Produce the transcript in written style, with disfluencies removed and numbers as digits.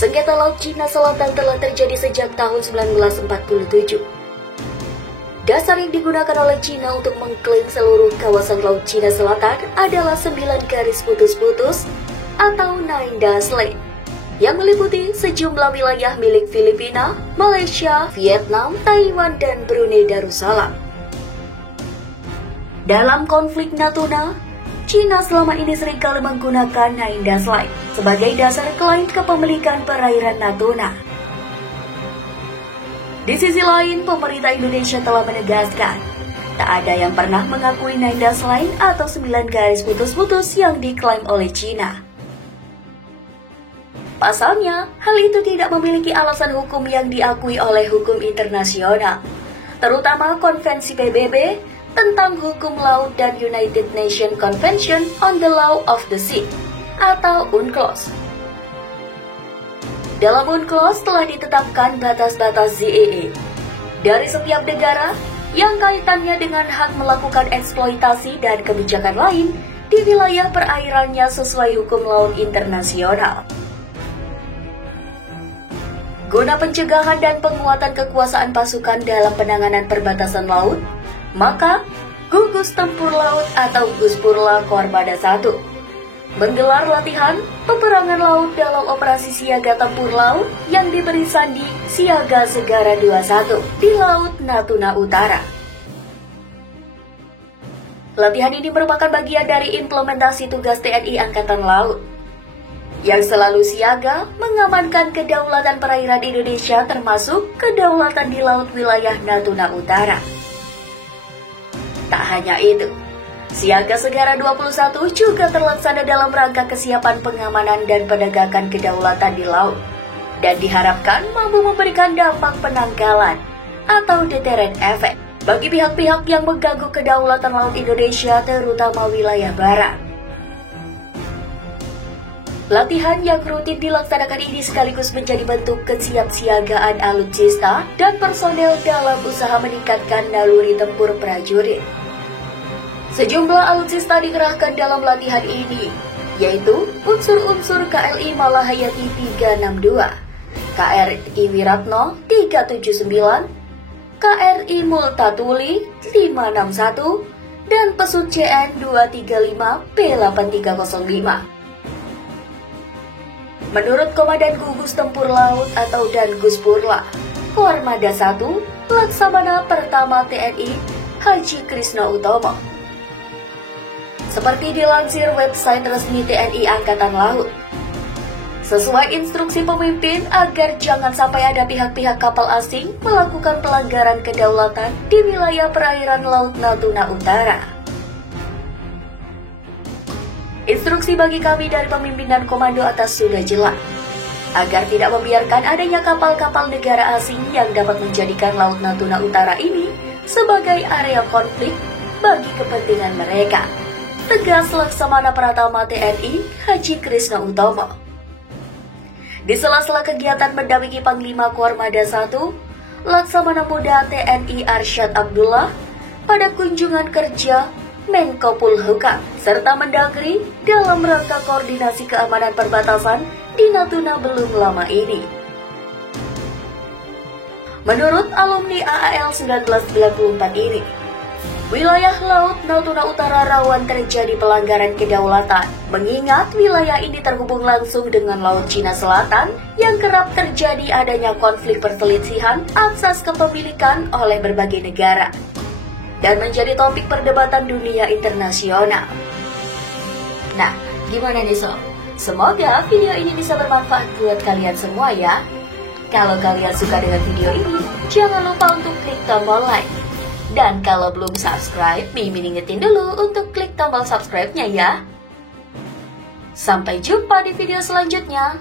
Sengketa Laut Cina Selatan telah terjadi sejak tahun 1947. Dasar yang digunakan oleh Cina untuk mengklaim seluruh kawasan Laut Cina Selatan adalah 9 garis putus-putus atau Nine Dash Line, yang meliputi sejumlah wilayah milik Filipina, Malaysia, Vietnam, Taiwan, dan Brunei Darussalam. Dalam konflik Natuna, Cina selama ini seringkali menggunakan Nine Dash Line sebagai dasar klaim kepemilikan perairan Natuna. Di sisi lain, pemerintah Indonesia telah menegaskan tak ada yang pernah mengakui Nine Dash Line atau 9 garis putus-putus yang diklaim oleh Cina. Pasalnya, hal itu tidak memiliki alasan hukum yang diakui oleh hukum internasional, terutama Konvensi PBB tentang hukum laut dan United Nations Convention on the Law of the Sea atau UNCLOS. Dalam UNCLOS telah ditetapkan batas-batas ZEE dari setiap negara yang kaitannya dengan hak melakukan eksploitasi dan kebijakan lain di wilayah perairannya sesuai hukum laut internasional. Guna pencegahan dan penguatan kekuasaan pasukan dalam penanganan perbatasan laut, maka Gugus Tempur Laut atau Guspurla Kormada 1 menggelar latihan peperangan laut dalam operasi siaga tempur laut yang diberi sandi Siaga Segara 21 di Laut Natuna Utara. Latihan ini merupakan bagian dari implementasi tugas TNI Angkatan Laut yang selalu siaga mengamankan kedaulatan perairan Indonesia termasuk kedaulatan di laut wilayah Natuna Utara. Tak hanya itu, Siaga Segara 21 juga terlaksana dalam rangka kesiapan pengamanan dan penegakan kedaulatan di laut dan diharapkan mampu memberikan dampak penangkalan atau deterrent effect bagi pihak-pihak yang mengganggu kedaulatan laut Indonesia terutama wilayah barat. Latihan yang rutin dilaksanakan ini sekaligus menjadi bentuk kesiapsiagaan alutsista dan personel dalam usaha meningkatkan naluri tempur prajurit. Sejumlah alutsista dikerahkan dalam latihan ini, yaitu unsur-unsur KLI Malahayati 362, KRI Wiratno 379, KRI Multatuli 561, dan Pesut CN 235 P8305. Menurut Komandan Gugus Tempur Laut atau Danguspurla Kormada 1, Laksamana Pertama TNI Haji Krisna Utomo. Seperti dilansir website resmi TNI Angkatan Laut, sesuai instruksi pemimpin agar jangan sampai ada pihak-pihak kapal asing melakukan pelanggaran kedaulatan di wilayah perairan Laut Natuna Utara. Instruksi bagi kami dari pemimpinan komando atas sudah jelas, agar tidak membiarkan adanya kapal-kapal negara asing yang dapat menjadikan Laut Natuna Utara ini sebagai area konflik bagi kepentingan mereka. Tegas Laksamana Pratama TNI Haji Krisna Utomo. Di sela-sela kegiatan mendampingi Panglima Kormada 1, Laksamana Muda TNI Arsyad Abdullah pada kunjungan kerja Menko Polhukam serta Mendagri dalam rangka koordinasi keamanan perbatasan di Natuna belum lama ini. Menurut alumni AAL 1994 ini, wilayah Laut Natuna Utara rawan terjadi pelanggaran kedaulatan, mengingat wilayah ini terhubung langsung dengan Laut Cina Selatan yang kerap terjadi adanya konflik perselisihan asas kepemilikan oleh berbagai negara dan menjadi topik perdebatan dunia internasional. Nah, gimana nih sob? Semoga video ini bisa bermanfaat buat kalian semua ya. Kalau kalian suka dengan video ini, jangan lupa untuk klik tombol like. Dan kalau belum subscribe, Mimin ingetin dulu untuk klik tombol subscribe-nya ya. Sampai jumpa di video selanjutnya.